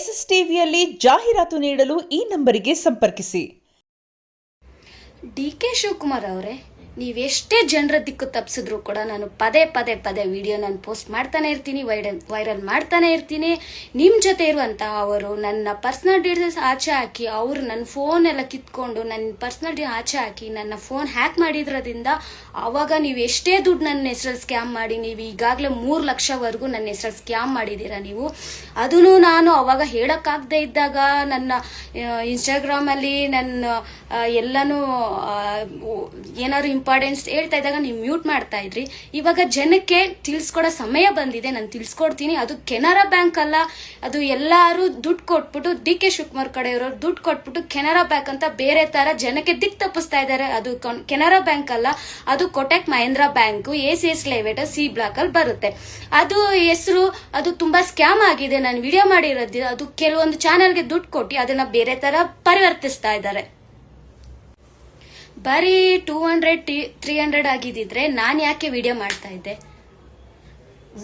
S S ಟಿವಿಯಲ್ಲಿ ಜಾಹೀರಾತು ನೀಡಲು ಈ ನಂಬರಿಗೆ ಸಂಪರ್ಕಿಸಿ. ಡಿ.ಕೆ. ಶಿವಕುಮಾರ್ ಅವರೇ, ನೀವೆಷ್ಟೇ ಜನರ ದಿಕ್ಕು ತಪ್ಪಿಸಿದ್ರು ಕೂಡ ನಾನು ಪದೇ ವಿಡಿಯೋ ನಾನು ಪೋಸ್ಟ್ ಮಾಡ್ತಾನೆ ಇರ್ತೀನಿ, ವೈರಲ್ ಮಾಡ್ತಾನೆ ಇರ್ತೀನಿ. ನಿಮ್ಮ ಜೊತೆ ಇರುವಂಥ ಅವರು ನನ್ನ ಪರ್ಸ್ನಲ್ ಡೀಟೇಲ್ಸ್ ಆಚೆ ಹಾಕಿ, ಅವರು ನನ್ನ ಫೋನ್ ಎಲ್ಲ ಕಿತ್ಕೊಂಡು ನನ್ನ ಪರ್ಸ್ನಲ್ ಡೀಟೇಲ್ಸ್ ಆಚೆ ಹಾಕಿ ನನ್ನ ಫೋನ್ ಹ್ಯಾಕ್ ಮಾಡಿದ್ರದಿಂದ ಆವಾಗ ನೀವು ಎಷ್ಟೇ ದುಡ್ಡು ನನ್ನ ಹೆಸರಲ್ಲಿ ಸ್ಕ್ಯಾಮ್ ಮಾಡಿ, ನೀವು ಈಗಾಗಲೇ 3 ಲಕ್ಷವರೆಗೂ ನನ್ನ ಹೆಸರಲ್ಲಿ ಸ್ಕ್ಯಾಮ್ ಮಾಡಿದ್ದೀರಾ ನೀವು. ಅದನ್ನು ನಾನು ಅವಾಗ ಹೇಳೋಕ್ಕಾಗದೇ ಇದ್ದಾಗ ನನ್ನ ಇನ್ಸ್ಟಾಗ್ರಾಮಲ್ಲಿ ನನ್ನ ಎಲ್ಲನೂ ಏನಾದ್ರು ಇಂಪಾರ್ಟೆನ್ಸ್ ಹೇಳ್ತಾ ಇದ್ದಾಗ ನೀವು ಮ್ಯೂಟ್ ಮಾಡ್ತಾ ಇದ್ರಿ. ಇವಾಗ ಜನಕ್ಕೆ ತಿಳಿಸ್ಕೊಡೋ ಸಮಯ ಬಂದಿದೆ, ನಾನು ತಿಳಿಸ್ಕೊಡ್ತೀನಿ. ಅದು ಕೆನರಾ ಬ್ಯಾಂಕ್ ಅಲ್ಲ, ಅದು ಎಲ್ಲರೂ ದುಡ್ಡು ಕೊಟ್ಬಿಟ್ಟು ಡಿ.ಕೆ. ಶಿವಕುಮಾರ್ ಕಡೆಯವರು ದುಡ್ಡು ಕೊಟ್ಬಿಟ್ಟು ಕೆನರಾ ಬ್ಯಾಂಕ್ ಅಂತ ಬೇರೆ ತರ ಜನಕ್ಕೆ ದಿಕ್ ತಪ್ಪಿಸ್ತಾ ಇದ್ದಾರೆ. ಅದು ಕೆನರಾ ಬ್ಯಾಂಕ್ ಅಲ್ಲ, ಅದು Kotak Mahindra bank, ACS layout C block ಅಲ್ಲಿ ಬರುತ್ತೆ. ಅದು ಹೆಸರು ಅದು ತುಂಬಾ ಸ್ಕ್ಯಾಮ್ ಆಗಿದೆ. ನಾನು ವಿಡಿಯೋ ಮಾಡಿರೋದು ಅದು ಕೆಲವೊಂದು ಚಾನೆಲ್ಗೆ ದುಡ್ಡು ಕೊಟ್ಟು ಅದನ್ನ ಬೇರೆ ತರ ಪರಿವರ್ತಿಸ್ತಾ ಇದ್ದಾರೆ. ಬರೀ 200-300 ಆಗಿದ್ದಿದ್ರೆ ನಾನು ಯಾಕೆ ವಿಡಿಯೋ ಮಾಡ್ತಾ ಇದ್ದೆ?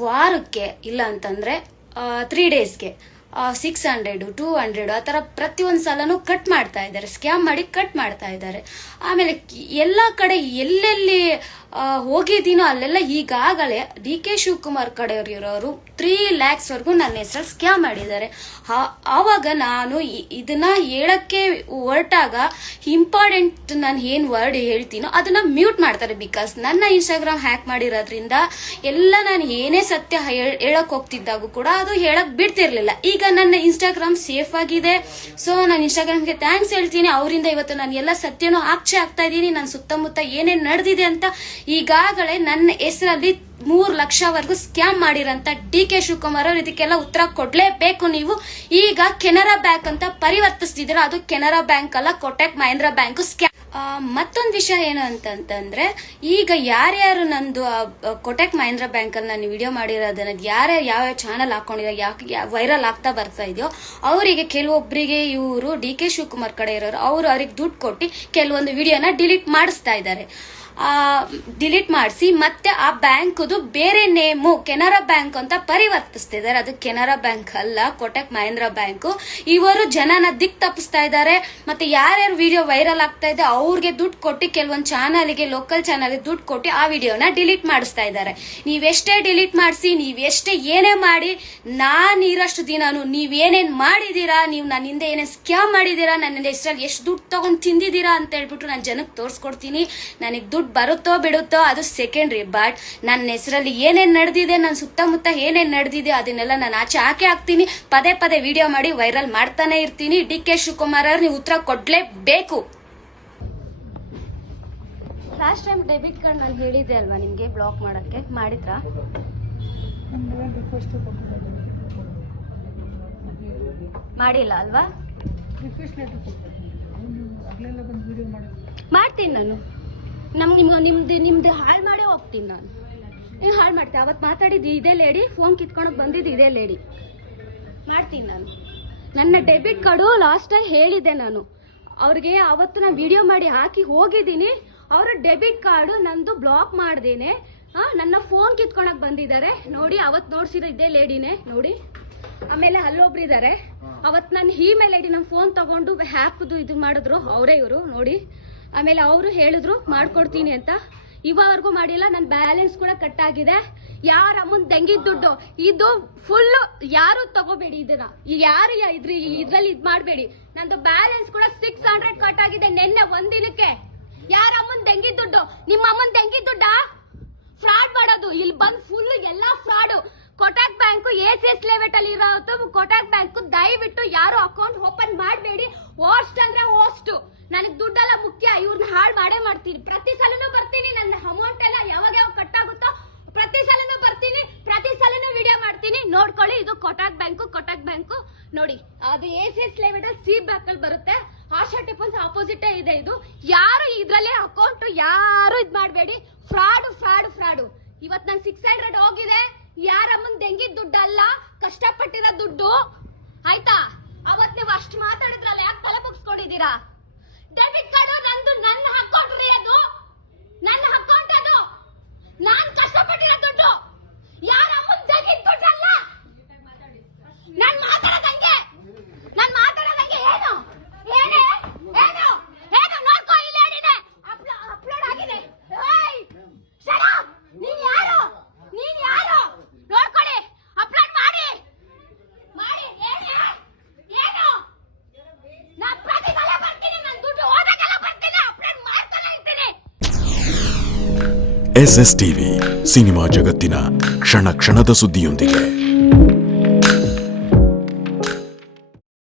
ವಾರಕ್ಕೆ ಇಲ್ಲ ಅಂತಂದ್ರೆ 3 ಡೇಸ್ಗೆ 600-200 ಆ ಥರ ಪ್ರತಿಯೊಂದು ಸಲನೂ ಕಟ್ ಮಾಡ್ತಾ ಇದ್ದಾರೆ, ಸ್ಕ್ಯಾಮ್ ಮಾಡಿ ಕಟ್ ಮಾಡ್ತಾ ಇದ್ದಾರೆ. ಆಮೇಲೆ ಎಲ್ಲ ಕಡೆ ಎಲ್ಲೆಲ್ಲಿ ಹೋಗಿದ್ದೀನೋ ಅಲ್ಲೆಲ್ಲ ಈಗಾಗಲೇ ಡಿ.ಕೆ. ಶಿವಕುಮಾರ್ ಕಡೆಯವರು 3 lakhsವರೆಗೂ ನನ್ನ ಹೆಸರಲ್ಲಿ ಸ್ಕ್ಯಾಮ್ ಮಾಡಿದ್ದಾರೆ. ಆವಾಗ ನಾನು ಇದನ್ನ ಹೇಳಕ್ಕೆ ಹೊರಟಾಗ ಇಂಪಾರ್ಟೆಂಟ್ ನಾನು ಏನು ವರ್ಡ್ ಹೇಳ್ತೀನೋ ಅದನ್ನ ಮ್ಯೂಟ್ ಮಾಡ್ತಾರೆ. ಬಿಕಾಸ್ ನನ್ನ ಇನ್ಸ್ಟಾಗ್ರಾಮ್ ಹ್ಯಾಕ್ ಮಾಡಿರೋದ್ರಿಂದ ಎಲ್ಲ ನಾನು ಏನೇ ಸತ್ಯ ಹೇಳಕ್ ಹೋಗ್ತಿದ್ದಾಗೂ ಕೂಡ ಅದು ಹೇಳಕ್ ಬಿಡ್ತಿರ್ಲಿಲ್ಲ. ಈಗ ನನ್ನ ಇನ್ಸ್ಟಾಗ್ರಾಮ್ ಸೇಫ್ ಆಗಿದೆ. ಸೊ ನಾನು ಇನ್ಸ್ಟಾಗ್ರಾಮ್ಗೆ ಥ್ಯಾಂಕ್ಸ್ ಹೇಳ್ತೀನಿ. ಅವರಿಂದ ಇವತ್ತು ನಾನು ಎಲ್ಲ ಸತ್ಯನೂ ಆಚೆ ಆಗ್ತಾ ಇದ್ದೀನಿ. ನನ್ನ ಸುತ್ತಮುತ್ತ ಏನೇನು ನಡೆದಿದೆ ಅಂತ ಈಗಾಗಲೇ ನನ್ನ ಹೆಸರಲ್ಲಿ 3 ಲಕ್ಷವರೆಗೂ ಸ್ಕ್ಯಾಮ್ ಮಾಡಿರಂತ ಡಿ.ಕೆ. ಶಿವಕುಮಾರ್ ಅವರು ಇದಕ್ಕೆಲ್ಲ ಉತ್ತರ ಕೊಡ್ಲೇಬೇಕು. ನೀವು ಈಗ ಕೆನರಾ ಬ್ಯಾಂಕ್ ಅಂತ ಪರಿವರ್ತಿಸ್ತಿದ್ದೀರಾ, ಅದು ಕೆನರಾ ಬ್ಯಾಂಕ್ ಅಲ್ಲ, ಕೋಟಕ್ ಮಹೇಂದ್ರ ಬ್ಯಾಂಕ್ ಸ್ಕ್ಯಾಮ್. ಮತ್ತೊಂದು ವಿಷಯ ಏನು ಅಂತಂದ್ರೆ, ಈಗ ಯಾರ್ಯಾರು ನಂದು ಕೋಟಕ್ ಮಹೇಂದ್ರ ಬ್ಯಾಂಕ್ ಅಲ್ಲಿ ನಾನು ವಿಡಿಯೋ ಮಾಡಿರೋದನ್ನ ಯಾರ್ಯಾರು ಯಾವ ಚಾನಲ್ ಹಾಕೊಂಡಿದ್ದಾರೆ, ಯಾಕೆ ವೈರಲ್ ಆಗ್ತಾ ಬರ್ತಾ ಇದೆಯೋ ಅವರಿಗೆ ಕೆಲವೊಬ್ಬರಿಗೆ ಇವರು ಡಿ.ಕೆ. ಶಿವಕುಮಾರ್ ಕಡೆ ಇರೋರು ಅವ್ರಿಗೆ ದುಡ್ಡು ಕೊಟ್ಟು ಕೆಲವೊಂದು ವಿಡಿಯೋನ ಡಿಲೀಟ್ ಮಾಡಿಸ್ತಾ ಇದ್ದಾರೆ. ಡಿಲೀಟ್ ಮಾಡಿಸಿ ಮತ್ತೆ ಆ ಬ್ಯಾಂಕ್ದು ಬೇರೆ ನೇಮು ಕೆನರಾ ಬ್ಯಾಂಕ್ ಅಂತ ಪರಿವರ್ತಿಸ್ತಿದ್ದಾರೆ. ಅದು ಕೆನರಾ ಬ್ಯಾಂಕ್ ಅಲ್ಲ, ಕೋಟಕ್ ಮಹೇಂದ್ರ ಬ್ಯಾಂಕ್. ಇವರು ಜನನ ದಿಕ್ ತಪ್ಪಿಸ್ತಾ ಇದ್ದಾರೆ. ಮತ್ತೆ ಯಾರ್ಯಾರು ವಿಡಿಯೋ ವೈರಲ್ ಆಗ್ತಾ ಇದೆ ಅವ್ರಿಗೆ ದುಡ್ಡು ಕೊಟ್ಟು ಕೆಲವೊಂದು ಚಾನಲ್ಗೆ, ಲೋಕಲ್ ಚಾನಲ್ಗೆ ದುಡ್ಡು ಕೊಟ್ಟು ಆ ವಿಡಿಯೋನ ಡಿಲೀಟ್ ಮಾಡಿಸ್ತಾ ಇದ್ದಾರೆ. ನೀವೆಷ್ಟೇ ಡಿಲೀಟ್ ಮಾಡಿಸಿ, ನೀವೆಷ್ಟೇ ಏನೇ ಮಾಡಿ, ನಾನು ಇರೋಷ್ಟು ದಿನಾನು ನೀವೇನೇನ್ ಮಾಡಿದೀರಾ, ನೀವು ನನ್ನ ಹಿಂದೆ ಏನೇನು ಸ್ಕ್ಯಾಮ್ ಮಾಡಿದೀರಾ, ನನ್ನ ಹೆಸರಲ್ಲಿ ಎಷ್ಟು ದುಡ್ಡು ತಗೊಂಡು ತಿಂದಿದ್ದೀರಾ ಅಂತ ಹೇಳ್ಬಿಟ್ಟು ನಾನು ಜನಕ್ಕೆ ತೋರಿಸ್ಕೊಡ್ತೀನಿ. ನನಗೆ ದುಡ್ಡು ಬರುತ್ತೋ ಬಿಡುತ್ತೋ ಅದು ಸೆಕೆಂಡ್ರಿ. ಬಟ್ ನನ್ನ ಹೆಸರಲ್ಲಿ ಏನೇನ್ ನಡೆದಿದೆ, ನನ್ನ ಸುತ್ತಮುತ್ತ ಏನೇನ್ ನಡೆದಿದೆ ಅದನ್ನೆಲ್ಲ ನಾನು ಆಚೆ ಹಾಕಿ ಹಾಕ್ತೀನಿ. ಪದೇ ವಿಡಿಯೋ ಮಾಡಿ ವೈರಲ್ ಮಾಡ್ತಾನೆ ಇರ್ತೀನಿ. ಡಿ.ಕೆ. ಶಿವಕುಮಾರ್ ಅವರು ನೀವು ಉತ್ತರ ಕೊಡ್ಲೇಬೇಕು. ಲಾಸ್ಟ್ ಟೈಮ್ ಡೆಬಿಟ್ ಕಾರ್ಡ್ ನಾನು ಹೇಳಿದ್ದೆ ಅಲ್ವಾ ನಿಮ್ಗೆ ಬ್ಲಾಕ್ ಮಾಡಕ್ಕೆ, ಮಾಡಿದ್ರಾ? ಮಾಡಿಲ್ಲ ಅಲ್ವಾ? ಮಾಡ್ತೀನಿ ನಾನು. ನಿಮ್ದು ಹಾಳು ಮಾಡೇ ಹೋಗ್ತೀನಿ ನಾನು. ನೀವು ಹಾಳು ಮಾಡ್ತೀನಿ. ಅವತ್ತು ಮಾತಾಡಿದ್ದು ಇದೇ ಲೇಡಿ, ಫೋನ್ ಕಿತ್ಕೊಳಕ್ ಬಂದಿದ್ದು ಇದೇ ಲೇಡಿ. ಮಾಡ್ತೀನಿ ನಾನು. ನನ್ನ ಡೆಬಿಟ್ ಕಾರ್ಡು ಲಾಸ್ಟ್ ಟೈಮ್ ಹೇಳಿದ್ದೆ ನಾನು ಅವ್ರಿಗೆ. ಅವತ್ತು ನಾನು ವಿಡಿಯೋ ಮಾಡಿ ಹಾಕಿ ಹೋಗಿದ್ದೀನಿ. ಅವರ ಡೆಬಿಟ್ ಕಾರ್ಡು ನಂದು ಬ್ಲಾಕ್ ಮಾಡ್ದೇನೆ ನನ್ನ ಫೋನ್ ಕಿತ್ಕೊಳಕ್ ಬಂದಿದ್ದಾರೆ ನೋಡಿ. ಅವತ್ತು ನೋಡ್ಸಿರೋ ಇದೇ ಲೇಡಿನೇ ನೋಡಿ. ಆಮೇಲೆ ಅಲ್ಲೊಬ್ರಿದ್ದಾರೆ, ಅವತ್ತು ನಾನು ಇಮೇಲ್ ಐಡಿ ನಮ್ಮ ಫೋನ್ ತಗೊಂಡು ಹ್ಯಾಪ್ದು ಇದು ಮಾಡಿದ್ರು ಅವರೇ ಇವರು ನೋಡಿ. ಆಮೇಲೆ ಅವರು ಹೇಳಿದ್ರು ಮಾಡ್ಕೊಡ್ತೀನಿ ಅಂತ. ಇವವರೆಗೂ ಮಾಡಿಲ್ಲ. ನನ್ನ ಬ್ಯಾಲೆನ್ಸ್ ಕೂಡ ಕಟ್ ಆಗಿದೆ. ಯಾರ ಅಮ್ಮನ್ ತೆಂಗಿದ ದುಡ್ಡು ಇದು ಫುಲ್ ಯಾರು ತಗೋಬೇಡಿ. ಇದನ್ನ ಯಾರು ಇದ್ರಲ್ಲಿ ಇದ್ ಮಾಡ್ಬೇಡಿ. ನಂದು ಬ್ಯಾಲೆನ್ಸ್ ಕೂಡ 600 ಕಟ್ ಆಗಿದೆ ನೆನ್ನೆ ಒಂದಿನಕ್ಕೆ. ಯಾರ ಅಮ್ಮನ್ ತೆಂಗಿದ ದುಡ್ಡು, ನಿಮ್ಮ ಅಮ್ಮನ್ ತೆಂಗಿದ ದುಡ್ಡ ಫ್ರಾಡ್ ಮಾಡೋದು. ಇಲ್ಲಿ ಬಂದ್ ಫುಲ್ ಎಲ್ಲಾ fraud. Kotak bank ACS layout ಅಲ್ಲಿ ಇರೋದು ಕೋಟಕ್ ಬ್ಯಾಂಕ್. ದಯವಿಟ್ಟು ಯಾರು ಅಕೌಂಟ್ ಓಪನ್ ಮಾಡಬೇಡಿ. ಹೋಸ್ಟ್ ಅಂದ್ರೆ ಹೋಸ್ಟ್. ನನಗೆ ದುಡ್ಡೆಲ್ಲ ಮುಖ್ಯ. ಇವ್ರನ್ನ ಹಾಳು ಮಾಡೇ ಮಾಡ್ತೀನಿ. ಪ್ರತಿ ಸಲನೂ ಬರ್ತೀನಿ. ನನ್ನ ಅಮೌಂಟ್ ಎಲ್ಲ ಯಾವಾಗ ಕಟ್ ಆಗುತ್ತೋ ಪ್ರತಿ ಸಲನೂ ಬರ್ತೀನಿ, ಪ್ರತಿ ಸಲನೂ ವಿಡಿಯೋ ಮಾಡ್ತೀನಿ. ನೋಡ್ಕೊಳ್ಳಿ, ಇದು ಕೋಟಕ್ ಬ್ಯಾಂಕ್ ನೋಡಿ. ಅದು ACS ಲೇಔಟ್ C ಬ್ಲಾಕ್ ಅಲ್ಲಿ ಬರುತ್ತೆ. ಆಶಾ ಟಿಫನ್ಸ್ ಆಪೋಸಿಟ್ ಇದೆ ಇದು. ಯಾರು ಇದ್ರಲ್ಲಿ ಅಕೌಂಟ್ ಯಾರು ಇದ್ ಮಾಡಬೇಡಿ. ಫ್ರಾಡು. ಇವತ್ ನಾನು 600 ಹೋಗಿದೆ. ಯಾರಮ್ಮನ್ ದೆಂಗಿದ ದುಡ್ಡು ಅಲ್ಲ, ಕಷ್ಟಪಟ್ಟಿರೋ ದುಡ್ಡು. ಆಯ್ತಾ? ಅವತ್ ನೀವು ಅಷ್ಟು ಮಾತಾಡಿದ್ರಲ್ಲ, ಯಾಕೆ ತಲೆ ಮುಗಿಸ್ಕೊಂಡಿದ್ದೀರಾ? ಡೆಬಿಟ್ ಕಾರ್ಡ್ ನಂದು, ನನ್ನ ಅಕೌಂಟ್ ರೀ ಅದು, ನನ್ನ ಅಕೌಂಟ್ ಅದು. ನಾನ್ ಕಷ್ಟಪಟ್ಟಿರೋ ದುಡ್ಡು. ಯಾರಮ್ಮನ್ ದೆಂಗಿದ ದುಡ್ಡು ಅಲ್ಲ. ನಾನ್ ಮಾತಾಡೋದಂಗೆ SS ಟಿವಿ ಸಿನಿಮಾ ಜಗತ್ತಿನ ಕ್ಷಣ ಕ್ಷಣದ ಸುದ್ದಿಯೊಂದಿಗೆ.